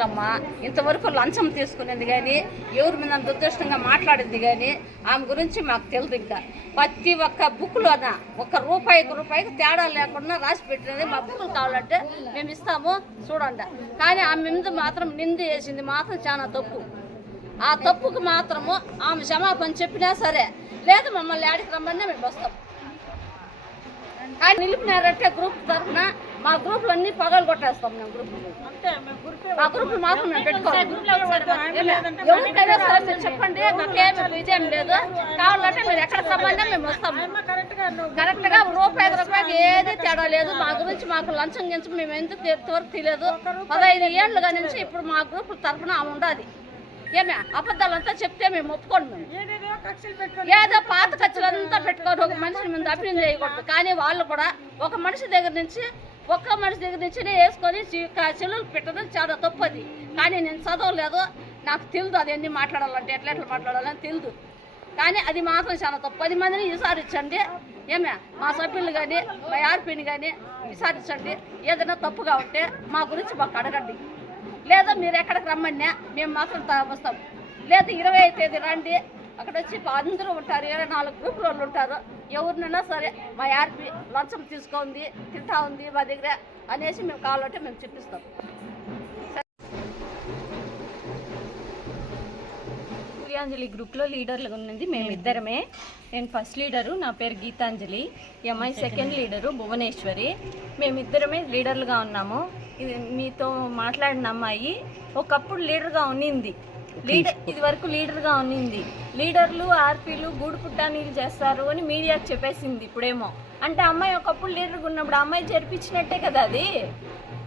సుశీలమ్మ ఇంతవరకు లంచం తీసుకునేది కానీ ఎవరి మీద దుర్దృష్టంగా మాట్లాడింది కానీ ఆమె గురించి మాకు తెలియదు ఇంకా. ప్రతి ఒక్క బుక్లోన ఒక్క రూపాయికి రూపాయికి తేడా లేకుండా రాసి పెట్టినది మా బుక్లు కావాలంటే మేము ఇస్తాము చూడండి. కానీ ఆమె మీద మాత్రం నింద వేసింది మాత్రం చాలా తప్పు. ఆ తప్పుకు మాత్రము ఆమె క్షమాపణ చెప్పినా సరే లేదు మమ్మల్ని ఆడికి రమ్మనే మేము వస్తాం. కానీ నిలిపినారంటే గ్రూప్ తరఫున మా గ్రూపులు అన్ని పగలు కొట్టేస్తాం మేము గ్రూప్ మా గ్రూపులు మాత్రం మేము పెట్టుకోవాలి చెప్పండి. మాకేమి విజయం లేదు. కావాలంటే మీరు ఎక్కడ సంబంధం మేము వస్తాము కరెక్ట్గా రూపాయి రూపాయలు ఏది తేడా లేదు. మా గురించి మాకు లంచం గించి మేము ఎందుకు ఇంతవరకు తెలియదు. పదహైదు ఏళ్ళుగా నుంచి ఇప్పుడు మా గ్రూప్ తరఫున ఉండాలి. ఏమే అబద్ధాలంతా చెప్తే మేము ఒప్పుకోండి మేము. ఏదో పాత ఖర్చులంతా పెట్టుకొని ఒక మనిషిని మేము అభివృద్ధి చేయకూడదు. కానీ వాళ్ళు కూడా ఒక మనిషి దగ్గర నుంచి ఒక్క మనిషి దగ్గర నుంచినే వేసుకొని చెల్లెలు పెట్టడం చాలా తప్పది. కానీ నేను చదవలేదు. నాకు తెలియదు అది ఎన్ని మాట్లాడాలంటే ఎట్లా ఎట్లా మాట్లాడాలని తెలియదు కానీ అది మాత్రం చాలా తప్పు. పది మందిని విచారించండి ఏమే మా సభ్యులు కానీ మా ఆర్పీని కానీ విచారించండి ఏదైనా తప్పుగా ఉంటే మా గురించి మాకు అడగండి. లేదా మీరు ఎక్కడికి రమ్మన్నా మేము మాత్రం వస్తాం లేదా ఇరవై తేదీ రండి. అక్కడ వచ్చి అందరూ ఉంటారు. ఇరవై నాలుగు గ్రూపుల వాళ్ళు ఉంటారు. ఎవరినైనా సరే మా యార్పి లంచం తీసుకుంది తింటా ఉంది మా దగ్గర అనేసి మేము కావాలంటే మేము చెప్పిస్తాం. గీతాంజలి గ్రూప్లో లీడర్లుగా ఉన్నది మేమిద్దరమే. నేను ఫస్ట్ లీడరు నా పేరు గీతాంజలి. ఎంఐ సెకండ్ లీడరు భువనేశ్వరి. మేమిద్దరమే లీడర్లుగా ఉన్నాము. ఇది మీతో మాట్లాడిన అమ్మాయి ఒకప్పుడు లీడర్గా ఉన్నింది. లీడర్ ఇది వరకు లీడర్గా ఉన్నింది. లీడర్లు ఆర్పీలు గూడు పుట్టానీలు చేస్తారు అని మీడియాకి చెప్పేసింది ఇప్పుడేమో. అంటే అమ్మాయి ఒకప్పుడు లీడర్గా ఉన్నప్పుడు అమ్మాయి జరిపించినట్టే కదా అది.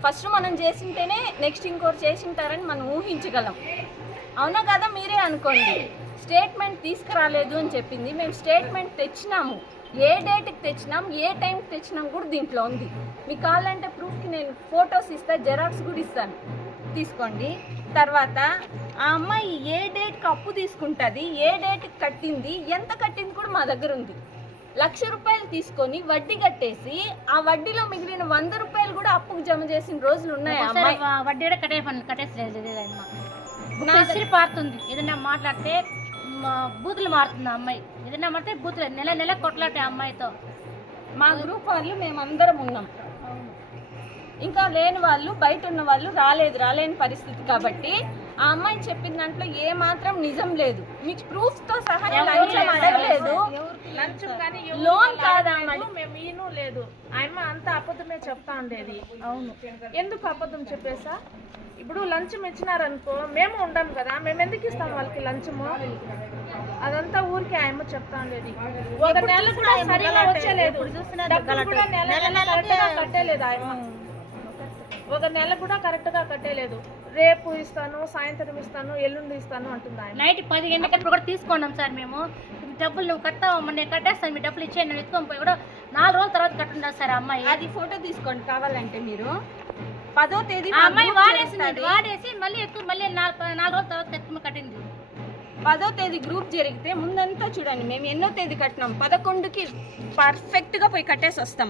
ఫస్ట్ మనం చేసింటేనే నెక్స్ట్ ఇంకోటి చేసింటారని మనం ఊహించగలం. అవునా కదా మీరే అనుకోండి స్టేట్మెంట్ తీసుకురాలేదు అని చెప్పింది మేము స్టేట్మెంట్ తెచ్చినాము ఏ డేట్కి తెచ్చినాం ఏ టైంకి తెచ్చినాం కూడా దీంట్లో ఉంది మీకు కావాలంటే ప్రూఫ్కి నేను ఫొటోస్ ఇస్తా జెరాక్స్ కూడా ఇస్తాను తీసుకోండి తర్వాత ఆ అమ్మాయి ఏ డేట్కి అప్పు తీసుకుంటుంది ఏ డేట్కి కట్టింది ఎంత కట్టింది కూడా మా దగ్గర ఉంది లక్ష రూపాయలు తీసుకొని వడ్డీ కట్టేసి ఆ వడ్డీలో మిగిలిన వంద రూపాయలు కూడా అప్పుకు జమ చేసిన రోజులు ఉన్నాయి వడ్డీ కూడా కట్టే పని ఇసిరి పారుతుంది. ఏదైనా మాట్లాడితే బూతులు మారుతుంది అమ్మాయి. ఏదైనా మాట్లాడితే బూతులు నెల నెల కొట్లాటే అమ్మాయితో. మా గ్రూప్ వాళ్ళు మేమందరం ఉన్నాం. ఇంకా లేని వాళ్ళు బయట ఉన్న వాళ్ళు రాలేదు రాలేని పరిస్థితి కాబట్టి ఆ అమ్మాయి చెప్పిన దాంట్లో ఏ మాత్రం నిజం లేదు. మీకు ప్రూఫ్తో సహా లంచం అడగలేదు లంచం కానీ లోన్ కాదా మేము ఈను లేదు. ఆయమ్మ అంత అబద్ధమే చెప్తా ఉండేది. అవును. ఎందుకు అబద్ధం చెప్పేసా? ఇప్పుడు లంచం ఇచ్చినారనుకో మేము ఉండం కదా. మేము ఎందుకు ఇస్తాం వాళ్ళకి లంచము? అదంతా ఊరికి ఆయమ్మ చెప్తా ఉండేది. ఒక నెల కూడా సరిగా వచ్చేలేదు. డబ్బులు కూడా నెల నెల కట్టేలేదు ఆయమ్మ. ఒక నెల కూడా కరెక్ట్గా కట్టేలేదు. రేపు ఇస్తాను సాయంత్రం ఇస్తాను ఎల్లుండి ఇస్తాను అంటుంది ఆయన. నైట్ పది గంటలప్పుడు కూడా తీసుకున్నాం సార్ మేము. డబ్బులు నువ్వు కట్టావు నేను కట్టేస్తాను మీ డబ్బులు ఇచ్చేయండి నేను ఎత్తుకొని పోయి కూడా నాలుగు రోజుల తర్వాత కట్టుండదు సార్ అమ్మాయి. అది ఫోటో తీసుకోండి కావాలంటే మీరు. పదో తేదీ అమ్మాయి వాడేసింది. వాడేసి మళ్ళీ ఎక్కువ మళ్ళీ నాలుగు నాలుగు రోజుల తర్వాత ఎత్తుకుని కట్టింది. పదో తేదీ గ్రూప్ జరిగితే ముందంతా చూడండి మేము ఎన్నో తేదీ కట్టినాం. పదకొండుకి పర్ఫెక్ట్గా పోయి కట్టేసి వస్తాం.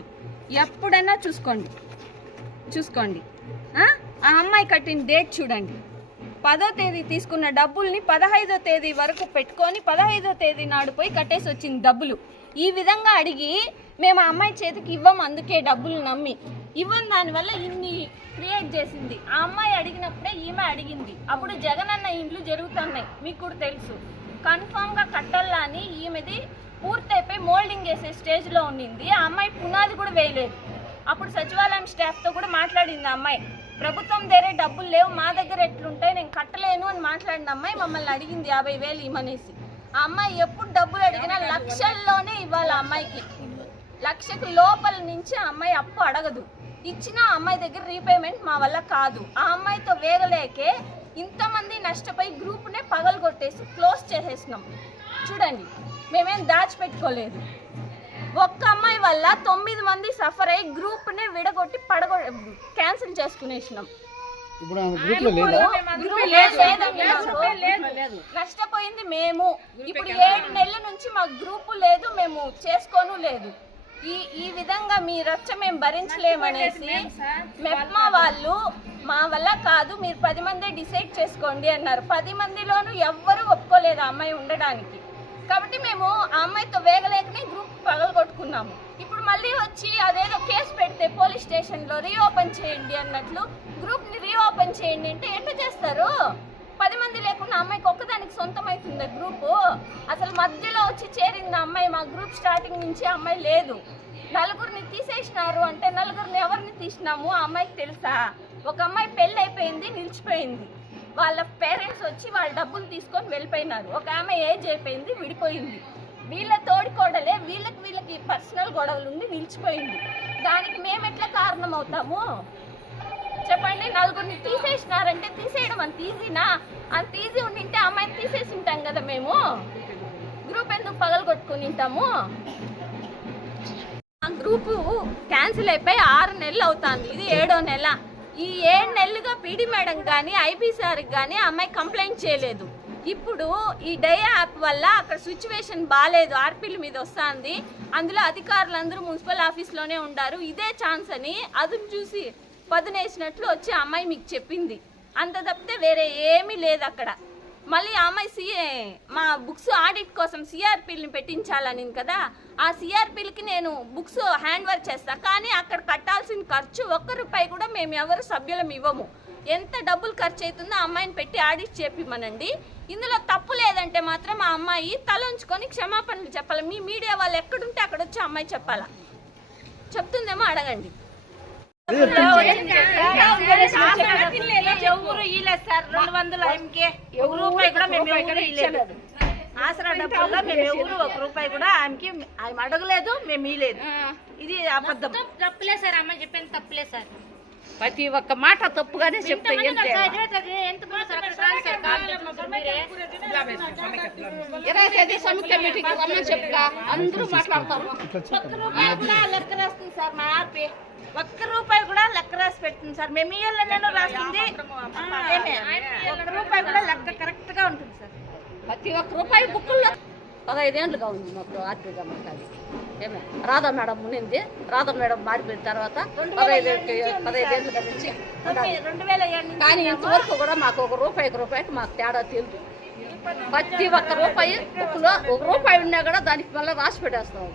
ఎప్పుడైనా చూసుకోండి. చూసుకోండి. ఆ? అమ్మాయి కట్టిన డేట్ చూడండి. పదో తేదీ తీసుకున్న డబ్బుల్ని పదహైదో తేదీ వరకు పెట్టుకొని పదహైదో తేదీ నాడు పోయి కట్టేసి వచ్చింది డబ్బులు. ఈ విధంగా అడిగి మేము ఆ అమ్మాయి చేతికి ఇవ్వం అందుకే డబ్బులు నమ్మి. ఇవ్వని దానివల్ల ఇన్ని క్రియేట్ చేసింది. ఆ అమ్మాయి అడిగినప్పుడే ఈమె అడిగింది. అప్పుడు జగనన్న ఇండ్లు జరుగుతున్నాయి మీకు కూడా తెలుసు. కన్ఫామ్గా కట్టాలా అని ఈమెది పూర్తయిపోయి మోల్డింగ్ చేసే స్టేజ్లో ఉండింది. ఆ అమ్మాయి పునాది కూడా వేయలేదు. అప్పుడు సచివాలయం స్టాఫ్తో కూడా మాట్లాడింది ఆ అమ్మాయి. ప్రభుత్వం దగ్గర డబ్బులు లేవు మా దగ్గర ఎట్లుంటాయి నేను కట్టలేను అని మాట్లాడిన అమ్మాయి మమ్మల్ని అడిగింది యాభై వేలు ఇమ్మనేసి. ఆ అమ్మాయి ఎప్పుడు డబ్బులు అడిగినా లక్షల్లోనే ఇవ్వాలి ఆ అమ్మాయికి. లక్షకు లోపల నుంచి ఆ అమ్మాయి అప్పు అడగదు. ఇచ్చిన అమ్మాయి దగ్గర రీపేమెంట్ మా వల్ల కాదు. ఆ అమ్మాయితో వేగలేకే ఇంతమంది నష్టపోయి గ్రూప్నే పగలగొట్టేసి క్లోజ్ చేసేసినాం. చూడండి మేమేం దాచిపెట్టుకోలేదు. ఒక్క అమ్మాయి వల్ల తొమ్మిది మంది సఫర్ అయ్యి గ్రూప్ని విడగొట్టి పడగొ క్యాన్సిల్ చేసుకునేసినాం. నష్టపోయింది మేము. ఇప్పుడు ఏడు నెలల నుంచి మాకు గ్రూపు లేదు మేము చేసుకోను లేదు. ఈ ఈ విధంగా మీ రచ్చ మేము భరించలేమనేసి మెప్మా వాళ్ళు మా వల్ల కాదు మీరు పది మందే డిసైడ్ చేసుకోండి అన్నారు. పది మందిలోనూ ఎవ్వరూ ఒప్పుకోలేదు ఆ అమ్మాయి ఉండడానికి. కాబట్టి మేము ఆ అమ్మాయితో వేగలేకనే గ్రూప్ పగలగొట్టుకున్నాము. ఇప్పుడు మళ్ళీ వచ్చి అదేదో కేసు పెడితే పోలీస్ స్టేషన్లో రీఓపెన్ చేయండి అన్నట్లు గ్రూప్ని రీఓపెన్ చేయండి అంటే ఎట్లా చేస్తారు? పది మంది లేకుండా అమ్మాయికి ఒక్కదానికి సొంతమవుతుంది గ్రూపు అసలు మధ్యలో వచ్చి చేరింది ఆ అమ్మాయి మా గ్రూప్ స్టార్టింగ్ నుంచి అమ్మాయి లేదు. నలుగురిని తీసేసినారు అంటే నలుగురిని ఎవరిని తీసినాము? ఆ అమ్మాయికి తెలుసా? ఒక అమ్మాయి పెళ్ళి అయిపోయింది నిలిచిపోయింది. వాళ్ళ పేరెంట్స్ వచ్చి వాళ్ళ డబ్బులు తీసుకొని వెళ్ళిపోయినారు. ఒక ఆమె ఏజ్ అయిపోయింది విడిపోయింది. వీళ్ళ తోడుకోడలే వీళ్ళకి వీళ్ళకి పర్సనల్ గొడవలు ఉండి నిలిచిపోయింది. దానికి మేము ఎట్లా కారణం అవుతాము చెప్పండి నలుగురిని తీసేసినారంటే తీసేయడం అంత ఈజీనా? అంత ఈజీ ఉండింటే ఆ అమ్మాయిని తీసేసి ఉంటాం కదా మేము? గ్రూప్ ఎందుకు పగలగొట్టుకుని ఉంటాము? ఆ గ్రూపు క్యాన్సిల్ అయిపోయి ఆరు నెలలు అవుతుంది. ఇది ఏడో నెల. ఈ ఏడు నెలలుగా పీడి మేడం కానీ ఐబీ సార్కి కానీ అమ్మాయి కంప్లైంట్ చేయలేదు. ఇప్పుడు ఈ డై యాప్ వల్ల అక్కడ సిచ్యువేషన్ బాగాలేదు ఆర్పీల మీద వస్తుంది. అందులో అధికారులందరూ మున్సిపల్ ఆఫీస్లోనే ఉండారు. ఇదే ఛాన్స్ అని అదును చూసి పదునేసినట్లు వచ్చి ఆ అమ్మాయి మీకు చెప్పింది. అంత తప్పితే వేరే ఏమీ లేదు అక్కడ. మళ్ళీ ఆ అమ్మాయి సిఏ. మా బుక్స్ ఆడిట్ కోసం సిఆర్పీలని పెట్టించాలని కదా. ఆ సిఆర్పీలకి నేను బుక్స్ హ్యాండ్ వర్క్ చేస్తా. కానీ అక్కడ కట్టాల్సిన ఖర్చు ఒక్క రూపాయి కూడా మేము ఎవరు సభ్యులం ఇవ్వము. ఎంత డబ్బులు ఖర్చు అవుతుందో ఆ అమ్మాయిని పెట్టి ఆడిట్ చేపిమనండి ఇందులో తప్పు లేదంటే మాత్రం ఆ అమ్మాయి తలంచుకొని క్షమాపణలు చెప్పాలి. మీ మీడియా వాళ్ళు ఎక్కడుంటే అక్కడ వచ్చి ఆ అమ్మాయి చెప్పాలా? చెప్తుందేమో అడగండి. ఎవరు ఇలేదు సార్ రెండు వందల ఎంకే ఒక రూపాయి కూడా మేము ఎవరు ఆసరా డబ్బుల్లో మేము ఎవరు ఒక రూపాయి కూడా ఆమెకి ఆమె అడగలేదు మేము ఇలేదు ఇది అబద్ధం. తప్పులే సార్ అమ్మాయి చెప్పింది తప్పులే సార్. ప్రతి ఒక్క మాట తప్పుగానే చెప్తే. ఇరవై తేదీ సమీక్ష మీటింగ్ రమ్మని చెప్పుగా అందరూ మాట్లాడతారు ఒక్క రూపాయి కూడా లెక్క రాస్తుంది సార్ మా ఆర్పి. ఒక్క రూపాయి కూడా లెక్క రాసి పెడుతుంది సార్. మేము ఇయ్యాల నేను రాస్తుంది ఆ, ఏమే? ఒక్క రూపాయి కూడా లెక్క కరెక్ట్గా ఉంటుంది సార్. ప్రతి ఒక్క రూపాయి బుక్కుల్లో పదహైదేళ్ళుగా ఉంది మాకు ఆర్పీగా మాకు ఏమే? రాధా మేడం ఉన్నింది. రాధా మేడం మారిపోయిన తర్వాత పదహైదు పదహైదేళ్ళుగా నుంచి కానీ ఇంతవరకు కూడా మాకు ఒక రూపాయికి రూపాయికి మాకు తేడా తెలియదు ప్రతి ఒక్క రూపాయి ఒక రూపాయి ఉన్నా కూడా దానికి మళ్ళీ రాసి పెట్టేస్తాం.